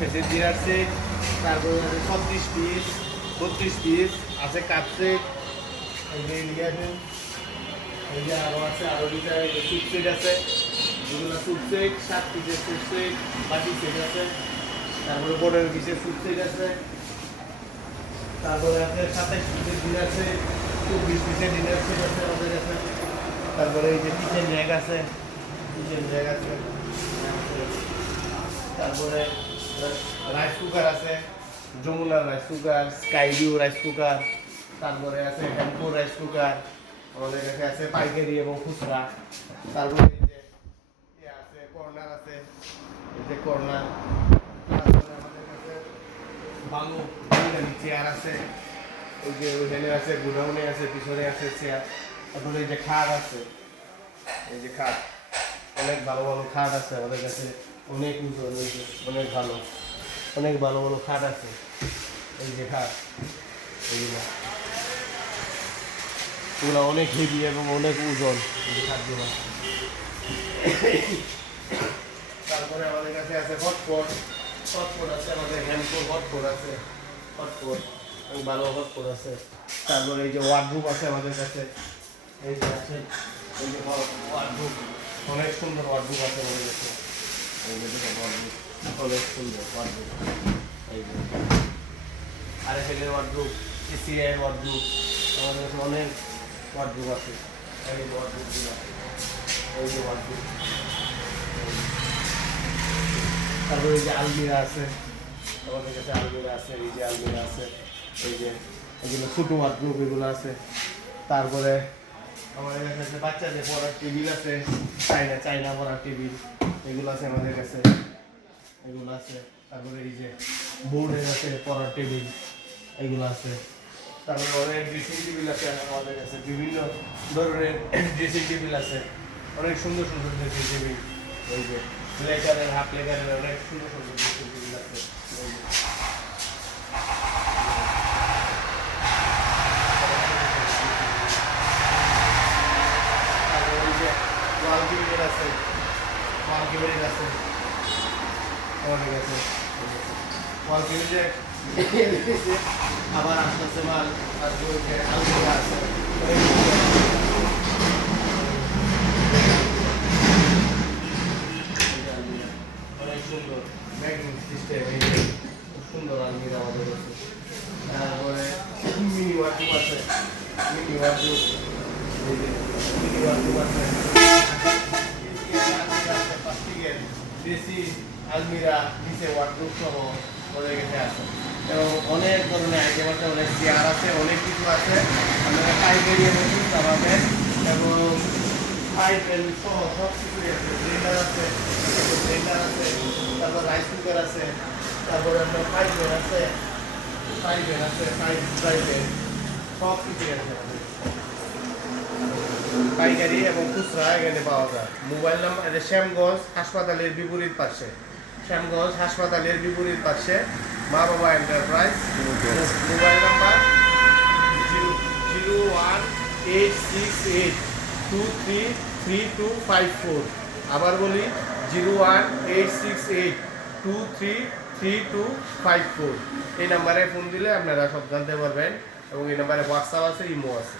স্পেসের জিরার সেট তারপরে আছে ছত্রিশ পিস, বত্রিশ পিস, আছে এই যে আছে, এই যে আছে এই যে সাত আছে, তারপরে তারপরে আছে আছে তারপরে এই যে কিচেন র্যাক আছে কিচেন র্যাক আছে, তারপরে রাইস কুকার আছে Jamuna rice cooker Skyview rice cooker তারপরে আছে হ্যাম্পো রাইস কুকার আমাদের কাছে আছে পাইকারি এবং খুচরা। তারপরে আছে, কর্নার আছে, এই যে কর্নার। তারপরে আমাদের কাছে চেয়ার আছে ওই যে ওইখানে আছে গুডাউনে আছে, পিছনে আছে চেয়ার তারপরে যে খাট আছে, এই যে খাট, অনেক ভালো ভালো খাট আছে আমাদের কাছে। অনেক উঁচু অনেক ভালো অনেক ভালো ভালো খাট আছে। এই যে খাট এইগুলো এগুলো অনেক হেভি এবং অনেক ওজন, এই খাটগুলো। তারপরে আমাদের কাছে আছে হটপট হটপট আছে, আমাদের হ্যান্ডপোর হটপট আছে হটপট ভালো হটপট আছে। তারপরে এই যে ওয়ার্ডরুম আছে আমাদের কাছে, এই যে আছে, এই যে ওয়ার্ডরুম অনেক সুন্দর ওয়ার্ডরুম আছে আমাদের কাছে। এই অনেক সুন্দর এই যে এসিআই আমাদের আছে এই তারপরে যে আলমিরা আছে আমাদের কাছে আলমিরা আছে এই যে আলমিরা আছে এই যে এগুলো ছোটো ওয়ার্ডরুম এগুলো আছে তারপরে আমাদের কাছে বাচ্চাদের পড়ার টেবিল আছে চাইনা চাইনা পড়ার টেবিল, এগুলো আছে আমাদের কাছে। এগুলো আছে, তারপরে এই যে বোর্ডের আছে পড়ার টেবিল, এগুলো আছে। তারপরে অনেক ড্রেসিং টেবিল আছে আমাদের কাছে, বিভিন্ন ধরনের ড্রেসিং টেবিল আছে। অনেক সুন্দর সুন্দর ড্রেসিং টেবিল এই যে লেকারের হাফ লেকারের অনেক সুন্দর সুন্দর ড্রেসিং টেবিল আছে এই যে। তারপরে ওই যে কিউবের আছে। ওয়াল আছে আমাদের কাছে ওয়াল আবার আস্তে আস্তে মাল আলমিরা আছে অনেক কিছু আছে। এই যে আলমিরা, অনেক সুন্দর। ম্যাগনেট সিস্টেম খুব সুন্দর আলমিরা আমাদের কাছে। তারপরে মিনি ওয়ার্ডরোব আছে। মিনি ওয়ার্ডরোব মিনি ওয়ার্ডরোব আছে। দেশি আলমিরা নিচে ওয়ার্ডরোব সহ ওদের কাছে আছে। এবং অনেক ধরনের আইটেম আছে, অনেক চেয়ার আছে, অনেক কিছু আছে। আপনারা পাইকারি এবং খুচরা এবং পাইপেন সহ সব কিছুই আছে। ব্লেন্ডার আছে ব্লেন্ডার আছে, তারপর রাইস কুকার আছে, তারপরে আপনার পাইপেন আছে পাইপেন আছে, পাইপ পাইপেন সব কিছুই আছে আমাদের। পাইকারি এবং খুচরা এখানে পাওয়া যায়। মোবাইল নাম্বার শ্যামগঞ্জ হাসপাতালের বিপরীত পাশে। শ্যামগঞ্জ হাসপাতালের বিপরীত পাশে মা বাবা enterprise mobile number zero one eight six eight two three three two five four. আবার বলি zero one eight six eight two three three two five four. এই নাম্বারে ফোন দিলে আপনারা সব জানতে পারবেন এবং এই নাম্বারে হোয়াটসঅ্যাপ আছে, ইমো আছে।